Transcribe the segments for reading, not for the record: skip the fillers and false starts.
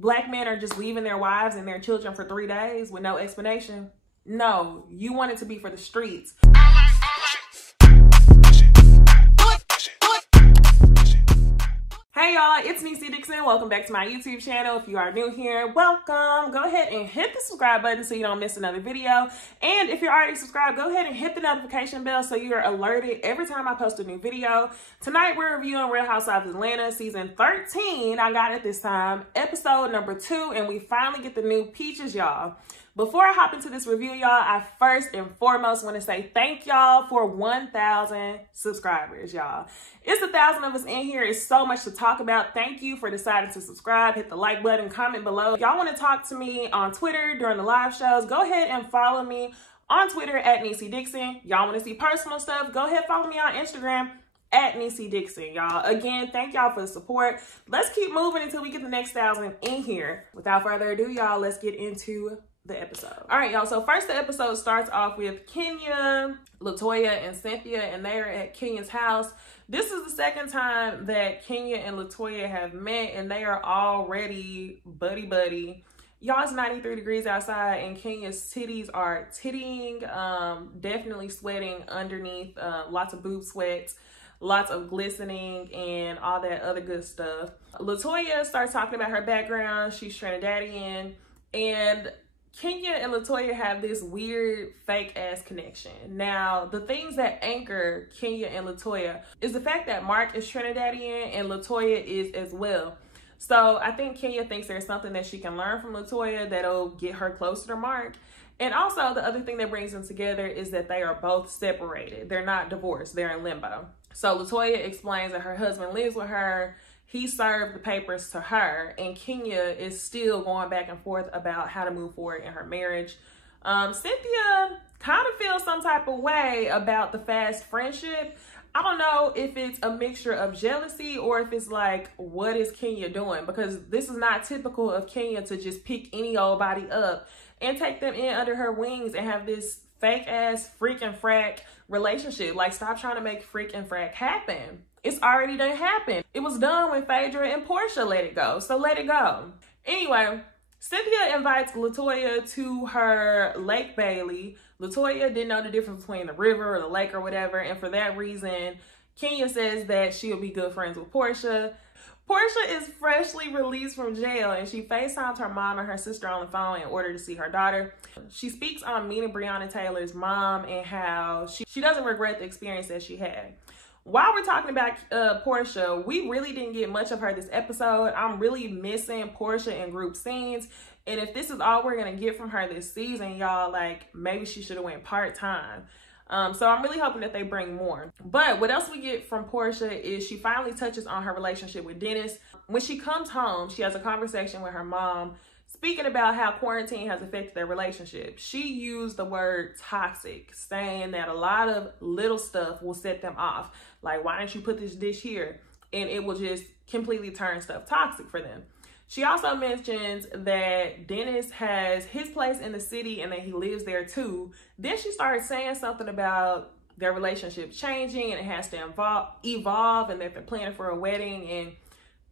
black men are just leaving their wives and their children for 3 days with no explanation? No, you want it to be for the streets. Hey y'all, it's NeceyDixon. Welcome back to my YouTube channel. If you are new here, welcome. Go ahead and hit the subscribe button so you don't miss another video. And if you're already subscribed, go ahead and hit the notification bell so you are alerted every time I post a new video. Tonight we're reviewing Real Housewives of Atlanta season 13. I got it this time, episode number 2, and we finally get the new peaches, y'all. Before I hop into this review, y'all, I first and foremost want to say thank y'all for 1,000 subscribers, y'all. It's 1,000 of us in here. It's so much to talk about. Thank you for deciding to subscribe. Hit the like button, comment below. If y'all want to talk to me on Twitter during the live shows, go ahead and follow me on Twitter at NeceyDixon. Y'all want to see personal stuff, go ahead, follow me on Instagram at NeceyDixon, y'all. Again, thank y'all for the support. Let's keep moving until we get the next 1,000 in here. Without further ado, y'all, let's get into the episode. All right, y'all, so first the episode starts off with Kenya, Latoya, and Cynthia, and they are at Kenya's house. This is the second time that Kenya and Latoya have met, and they are already buddy-buddy. Y'all, it's 93 degrees outside, and Kenya's titties are tittying, definitely sweating underneath, lots of boob sweats, lots of glistening, and all that other good stuff. Latoya starts talking about her background. She's Trinidadian, and Kenya and Latoya have this weird fake ass connection. Now, the things that anchor Kenya and Latoya is the fact that Mark is Trinidadian and Latoya is as well. So I think Kenya thinks there's something that she can learn from Latoya that'll get her closer to Mark. And also the other thing that brings them together is that they are both separated. They're not divorced, they're in limbo. So Latoya explains that her husband lives with her. He served the papers to her, and Kenya is still going back and forth about how to move forward in her marriage. Cynthia kind of feels some type of way about the fast friendship. I don't know if it's a mixture of jealousy or if it's like, what is Kenya doing? Because this is not typical of Kenya to just pick any old body up and take them in under her wings and have this fake ass freak and frack relationship. Like, stop trying to make freak and frack happen. It's already done happened. It was done when Phaedra and Portia let it go, so let it go. Anyway, Cynthia invites Latoya to her Lake Bailey. Latoya didn't know the difference between the river or the lake or whatever, and for that reason, Kenya says that she'll be good friends with Portia. Portia is freshly released from jail, and she FaceTimes her mom and her sister on the phone in order to see her daughter. She speaks on meeting Breonna Taylor's mom and how she doesn't regret the experience that she had. While we're talking about Portia, we really didn't get much of her this episode. I'm really missing Portia in group scenes. And if this is all we're going to get from her this season, y'all, like, maybe she should have went part-time. So I'm really hoping that they bring more. But what else we get from Portia is she finally touches on her relationship with Dennis. When she comes home, she has a conversation with her mom, speaking about how quarantine has affected their relationship. She used the word toxic, saying that a lot of little stuff will set them off. Like, why didn't you put this dish here? And it will just completely turn stuff toxic for them. She also mentions that Dennis has his place in the city and that he lives there too. Then she started saying something about their relationship changing and it has to evolve and that they're planning for a wedding, and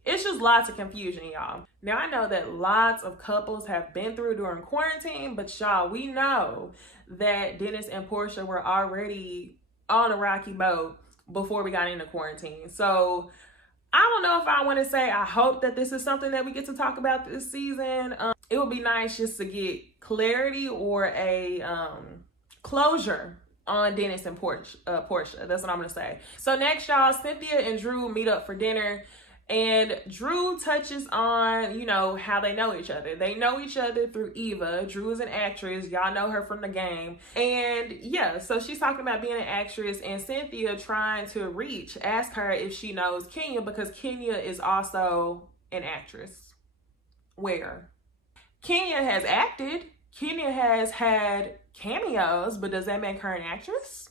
it's just lots of confusion, y'all. Now, I know that lots of couples have been through during quarantine, but y'all, we know that Dennis and Portia were already on a rocky boat before we got into quarantine. So I don't know if I want to say I hope that this is something that we get to talk about this season. It would be nice just to get clarity or a closure on Dennis and Portia. That's what I'm going to say. So next, y'all, Cynthia and Drew meet up for dinner. And Drew touches on, you know, how they know each other. They know each other through Eva. Drew is an actress. Y'all know her from the game. And yeah, so she's talking about being an actress, and Cynthia trying to ask her if she knows Kenya, because Kenya is also an actress. Where? Kenya has acted. Kenya has had cameos, but does that make her an actress?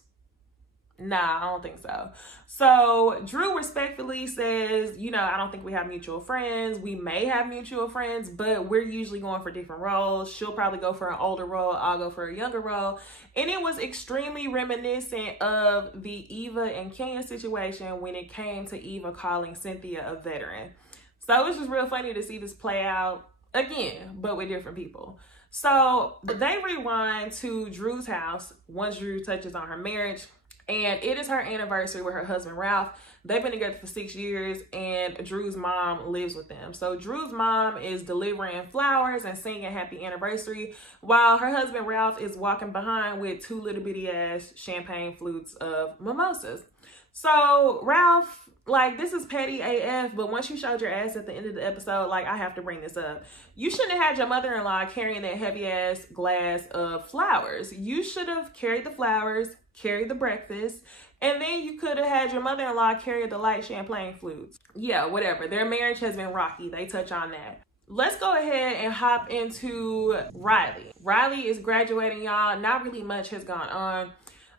Nah, I don't think so. So Drew respectfully says, you know, I don't think we have mutual friends. We may have mutual friends, but we're usually going for different roles. She'll probably go for an older role. I'll go for a younger role. And it was extremely reminiscent of the Eva and Kenya situation when it came to Eva calling Cynthia a veteran. So it was just real funny to see this play out. again, but with different people. So they rewind to Drew's house once Drew touches on her marriage, and it is her anniversary with her husband Ralph. They've been together for 6 years, and Drew's mom lives with them. So Drew's mom is delivering flowers and singing happy anniversary, while her husband Ralph is walking behind with 2 little bitty ass champagne flutes of mimosas. So Ralph, like, this is petty AF, but once you showed your ass at the end of the episode, like, I have to bring this up. You shouldn't have had your mother-in-law carrying that heavy-ass glass of flowers. You should have carried the flowers, carried the breakfast, and then you could have had your mother-in-law carry the light champagne flutes. Yeah, whatever. Their marriage has been rocky. They touch on that. Let's go ahead and hop into Riley. Riley is graduating, y'all. Not really much has gone on.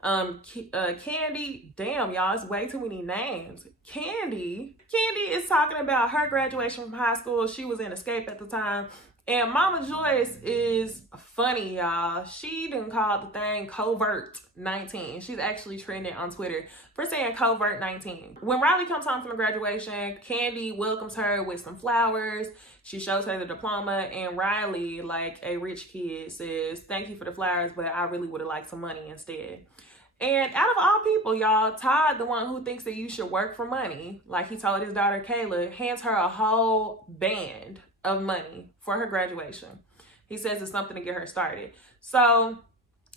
Kandi, damn y'all, it's way too many names. Kandi is talking about her graduation from high school. She was in Escape at the time. And Mama Joyce is funny, y'all. She done called the thing Covert 19. She's actually trending on Twitter for saying Covert 19. When Riley comes home from graduation, Kandi welcomes her with some flowers. She shows her the diploma, and Riley, like a rich kid, says, "Thank you for the flowers, but I really would have liked some money instead." And out of all people, y'all, Todd, the one who thinks that you should work for money, like he told his daughter Kayla, hands her a whole band of money for her graduation. He says it's something to get her started. So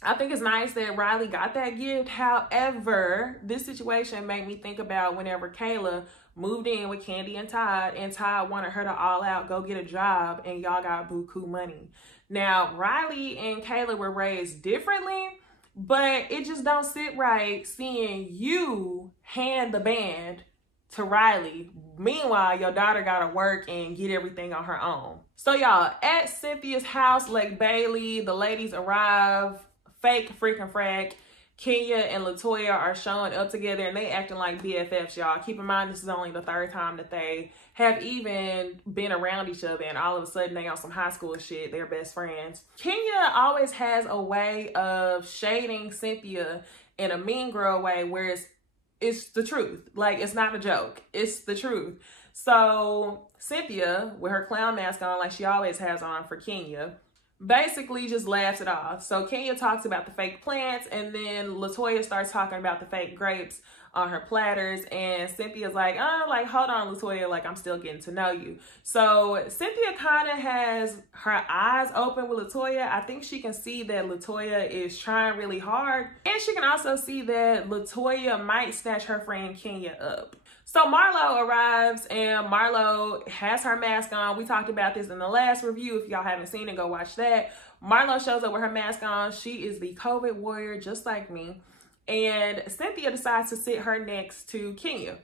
I think it's nice that Riley got that gift. However, this situation made me think about whenever Kayla moved in with Kandi and Todd wanted her to all out go get a job, and y'all got buku money. Now, Riley and Kayla were raised differently, but it just don't sit right seeing you hand the band to Riley. Meanwhile, your daughter gotta work and get everything on her own. So y'all, at Cynthia's house, Lake Bailey, the ladies arrive, fake freaking frack. Kenya and Latoya are showing up together, and they acting like BFFs, y'all. Keep in mind, this is only the 3rd time that they have even been around each other, and all of a sudden they on some high school shit. They're best friends. Kenya always has a way of shading Cynthia in a mean girl way where it's the truth. Like, it's not a joke. It's the truth. So Cynthia, with her clown mask on like she always has on for Kenya, basically just laughs it off. So Kenya talks about the fake plants, and then Latoya starts talking about the fake grapes on her platters, and Cynthia's like, hold on, Latoya, like, I'm still getting to know you. So Cynthia kind of has her eyes open with Latoya. I think she can see that Latoya is trying really hard, and she can also see that Latoya might snatch her friend Kenya up. So Marlo arrives, and Marlo has her mask on. We talked about this in the last review. If y'all haven't seen it, go watch that. Marlo shows up with her mask on. She is the Covet Warrior, just like me. And Cynthia decides to sit her next to Kenya.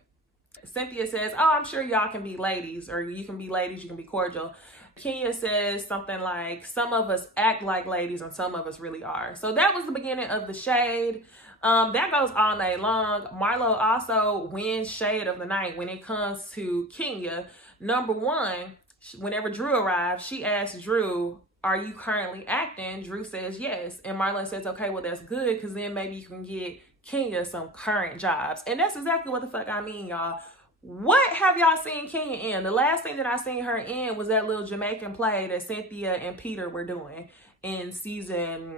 Cynthia says, "Oh, I'm sure y'all can be ladies, or you can be ladies, you can be cordial." Kenya says something like, "Some of us act like ladies and some of us really are." So that was the beginning of the shade. That goes all night long. Marlo also wins shade of the night when it comes to Kenya. Number one, whenever Drew arrives, she asks Drew, "Are you currently acting?" Drew says yes. And Marlo says, "Okay, well, that's good, because then maybe you can get Kenya some current jobs." And that's exactly what the fuck I mean, y'all. What have y'all seen Kenya in? The last thing that I seen her in was that little Jamaican play that Cynthia and Peter were doing in season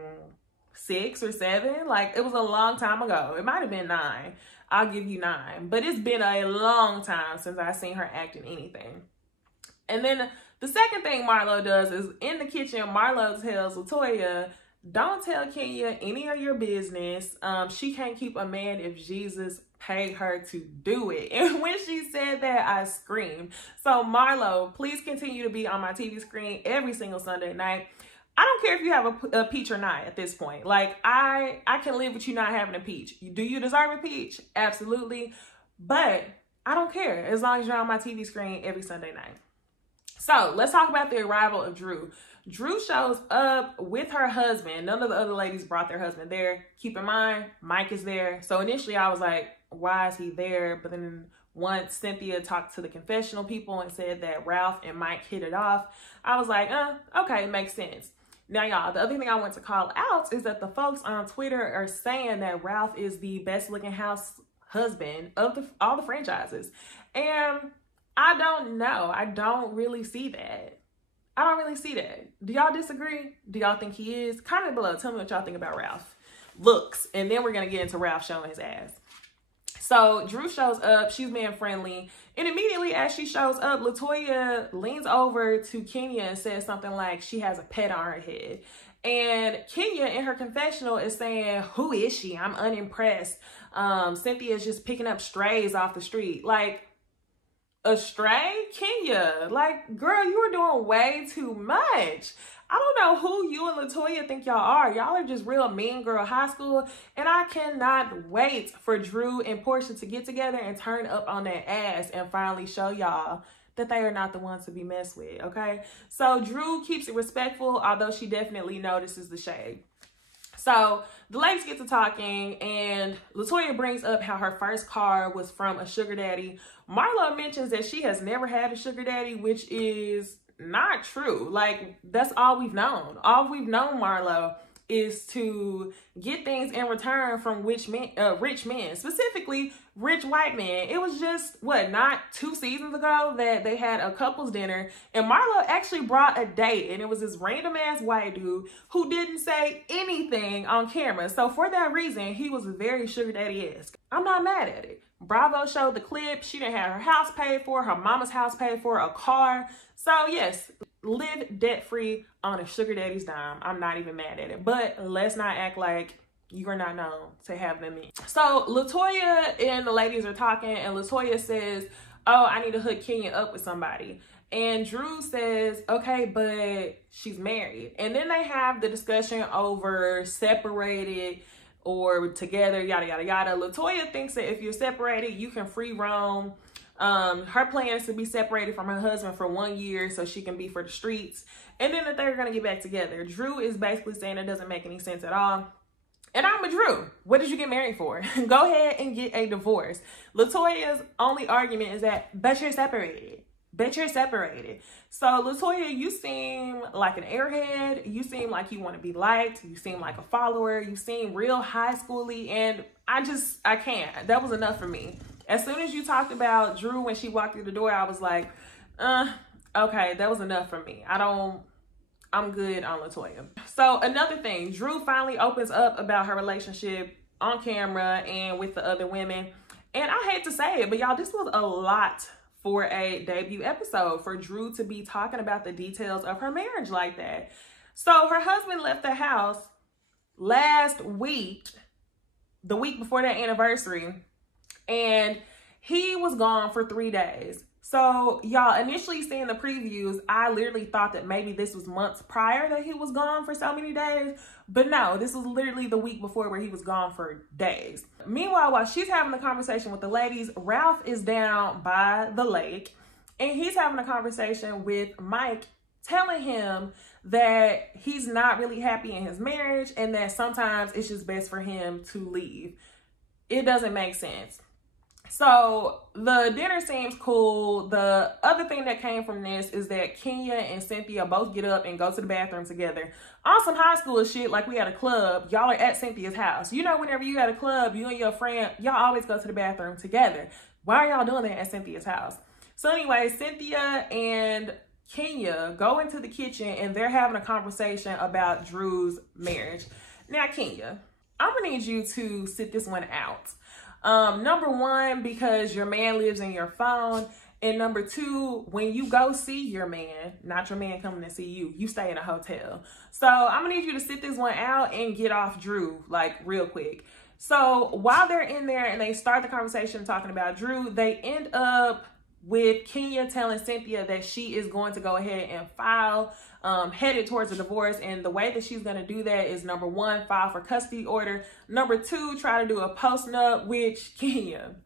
6 or 7. Like, it was a long time ago. It might have been 9. I'll give you 9. But it's been a long time since I've seen her act in anything. And then the second thing Marlo does is, in the kitchen, Marlo tells Latoya, "Don't tell Kenya any of your business. She can't keep a man if Jesus paid her to do it." And when she said that, I screamed. So Marlo, please continue to be on my TV screen every single Sunday night. I don't care if you have a peach or not at this point. Like, I can live with you not having a peach. Do you deserve a peach? Absolutely. But I don't care as long as you're on my TV screen every Sunday night. So let's talk about the arrival of Drew. Drew shows up with her husband. None of the other ladies brought their husband there. Keep in mind, Mike is there. So initially I was like, why is he there? But then once Cynthia talked to the confessional people and said that Ralph and Mike hit it off, I was like, okay, it makes sense. Now, y'all, the other thing I want to call out is that the folks on Twitter are saying that Ralph is the best looking house husband of all the franchises. And I don't know. I don't really see that. I don't really see that. Do y'all disagree? Do y'all think he is? Comment below. Tell me what y'all think about Ralph looks. And then we're going to get into Ralph showing his ass. So Drew shows up. She's being friendly. And immediately as she shows up, LaToya leans over to Kenya and says something like she has a pet on her head. And Kenya in her confessional is saying, who is she? I'm unimpressed. Cynthia is just picking up strays off the street. Like, a stray? Kenya, like, girl, you are doing way too much. I don't know who you and LaToya think y'all are. Y'all are just real mean girl high school. And I cannot wait for Drew and Portia to get together and turn up on that ass and finally show y'all that they are not the ones to be messed with, okay? So Drew keeps it respectful, although she definitely notices the shade. So the ladies get to talking, and LaToya brings up how her first car was from a sugar daddy. Marlo mentions that she has never had a sugar daddy, which is not true. Like, that's all we've known. All we've known, Marlo, is to get things in return from rich men, specifically rich white men. It was just, what, not 2 seasons ago that they had a couple's dinner, and Marlo actually brought a date, and it was this random ass white dude who didn't say anything on camera. So for that reason, he was very sugar daddy-esque. I'm not mad at it. Bravo showed the clip. She didn't have her house paid for, her mama's house paid for, a car. So yes, live debt-free on a sugar daddy's dime. I'm not even mad at it. But let's not act like you are not known to have them in. So LaToya and the ladies are talking, and LaToya says, oh, I need to hook Kenya up with somebody. And Drew says, okay, but she's married. And then they have the discussion over separated or together, yada, yada, yada. LaToya thinks that if you're separated, you can free roam. Her plan is to be separated from her husband for 1 year so she can be for the streets. And then that they're going to get back together. Drew is basically saying it doesn't make any sense at all. And I'm a Drew. What did you get married for? Go ahead and get a divorce. LaToya's only argument is that, but you're separated. Bet you're separated. So LaToya, you seem like an airhead. You seem like you want to be liked. You seem like a follower. You seem real high schooly. And I can't. That was enough for me. As soon as you talked about Drew when she walked through the door, I was like, okay, that was enough for me. I'm good on LaToya. So another thing, Drew finally opens up about her relationship on camera and with the other women. And I hate to say it, but y'all, this was a lot for a debut episode for Drew to be talking about the details of her marriage like that. So her husband left the house last week, the week before their anniversary, and he was gone for 3 days. So y'all, initially seeing the previews, I literally thought that maybe this was months prior that he was gone for so many days. But no, this was literally the week before where he was gone for days. Meanwhile, while she's having a conversation with the ladies, Ralph is down by the lake and he's having a conversation with Mike, telling him that he's not really happy in his marriage and that sometimes it's just best for him to leave. It doesn't make sense. So the dinner seems cool. The other thing that came from this is that Kenya and Cynthia both get up and go to the bathroom together on some high school shit, like we at a club. Y'all are at Cynthia's house. You know, whenever you at a club, you and your friend, y'all always go to the bathroom together. Why are y'all doing that at Cynthia's house? So anyway, Cynthia and Kenya go into the kitchen and they're having a conversation about Drew's marriage. Now, Kenya, I'm gonna need you to sit this one out. Number one, because your man lives in your phone. And number two, when you go see your man, not your man coming to see you, you stay in a hotel. So I'm gonna need you to sit this one out and get off Drew, like, real quick. So while they're in there and they start the conversation talking about Drew, they end up with Kenya telling Cynthia that she is going to go ahead and file, headed towards a divorce. And the way that she's going to do that is, number one, file for custody order. Number two, try to do a post-nup, which, Kenya,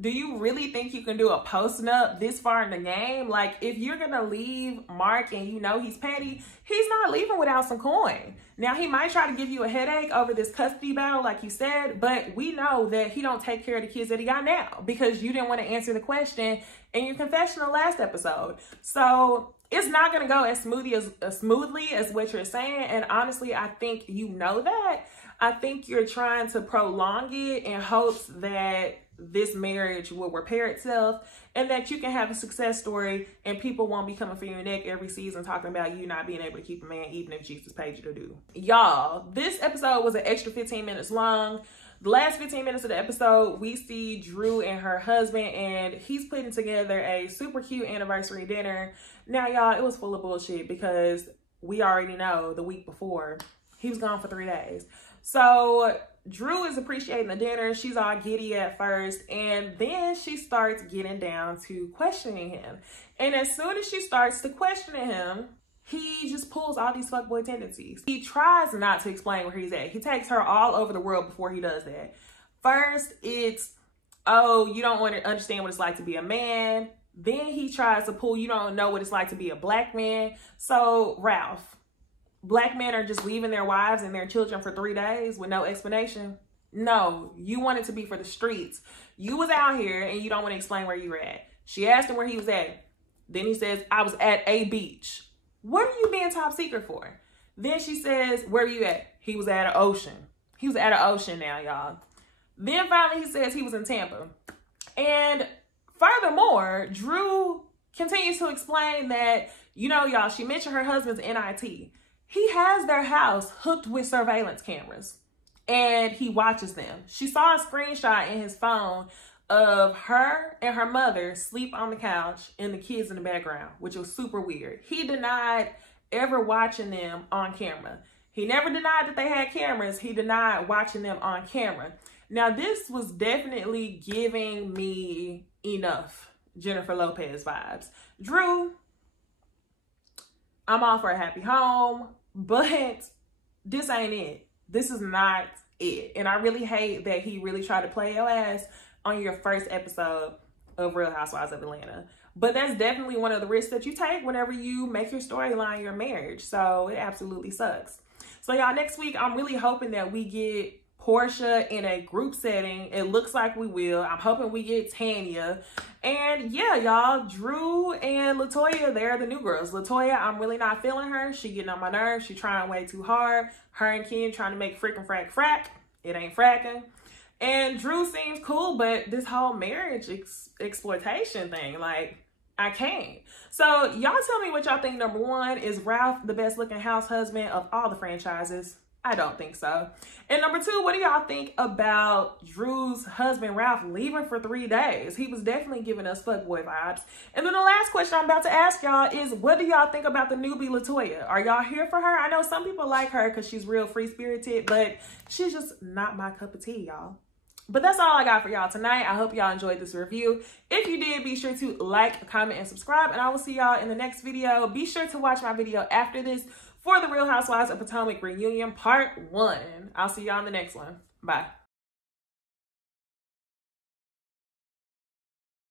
do you really think you can do a post-nup this far in the game? Like, if you're going to leave Mark and you know he's petty, he's not leaving without some coin. Now, he might try to give you a headache over this custody battle, like you said, but we know that he don't take care of the kids that he got now because you didn't want to answer the question in your confessional last episode. So it's not going to go as smoothly as what you're saying. And honestly, I think you know that. I think you're trying to prolong it in hopes that this marriage will repair itself and that you can have a success story and people won't be coming for your neck every season talking about you not being able to keep a man even if Jesus paid you to do. Y'all, this episode was an extra 15 minutes long. The last 15 minutes of the episode, we see Drew and her husband, and he's putting together a super cute anniversary dinner. Now, y'all, it was full of bullshit because we already know the week before he was gone for 3 days. So Drew is appreciating the dinner. She's all giddy at first, and then she starts getting down to questioning him. And as soon as she starts to questioning him, he just pulls all these fuckboy tendencies. He tries not to explain where he's at. He takes her all over the world before he does that. First, it's, oh, you don't want to understand what it's like to be a man. Then he tries to pull, you don't know what it's like to be a black man. So, Ralph, black men are just leaving their wives and their children for 3 days with no explanation? No, you want it to be for the streets. You was out here and you don't want to explain where you were at. She asked him where he was at. Then he says, I was at a beach. What are you being top secret for? Then she says, where are you at? He was at an ocean. He was at an ocean now, y'all. Then finally he says he was in Tampa. And furthermore, Drew continues to explain that, you know, y'all, she mentioned her husband's NIT. He has their house hooked with surveillance cameras and he watches them. She saw a screenshot in his phone of her and her mother sleep on the couch and the kids in the background, which was super weird. He denied ever watching them on camera. He never denied that they had cameras. He denied watching them on camera. Now, this was definitely giving me enough Jennifer Lopez vibes. Drew, I'm all for a happy home, but this ain't it. This is not it. And I really hate that he really tried to play your ass on your first episode of Real Housewives of Atlanta. But that's definitely one of the risks that you take whenever you make your storyline your marriage. So it absolutely sucks. So y'all, next week, I'm really hoping that we get Portia in a group setting. It looks like we will. I'm hoping we get Tanya. And yeah, y'all, Drew and Latoya, they're the new girls. Latoya, I'm really not feeling her. She getting on my nerves. She trying way too hard. Her and Ken trying to make frickin' frack. It ain't fracking. And Drew seems cool, but this whole marriage exploitation thing, like, I can't. So y'all tell me what y'all think. Number one, is Ralph the best looking house husband of all the franchises? I don't think so. And number two, what do y'all think about Drew's husband, Ralph, leaving for 3 days? He was definitely giving us fuckboy vibes. And then the last question I'm about to ask y'all is, what do y'all think about the newbie Latoya? Are y'all here for her? I know some people like her because she's real free-spirited, but she's just not my cup of tea, y'all. But that's all I got for y'all tonight. I hope y'all enjoyed this review. If you did, be sure to like, comment, and subscribe. And I will see y'all in the next video. Be sure to watch my video after this for the Real Housewives of Potomac Reunion Part 1. I'll see y'all in the next one. Bye.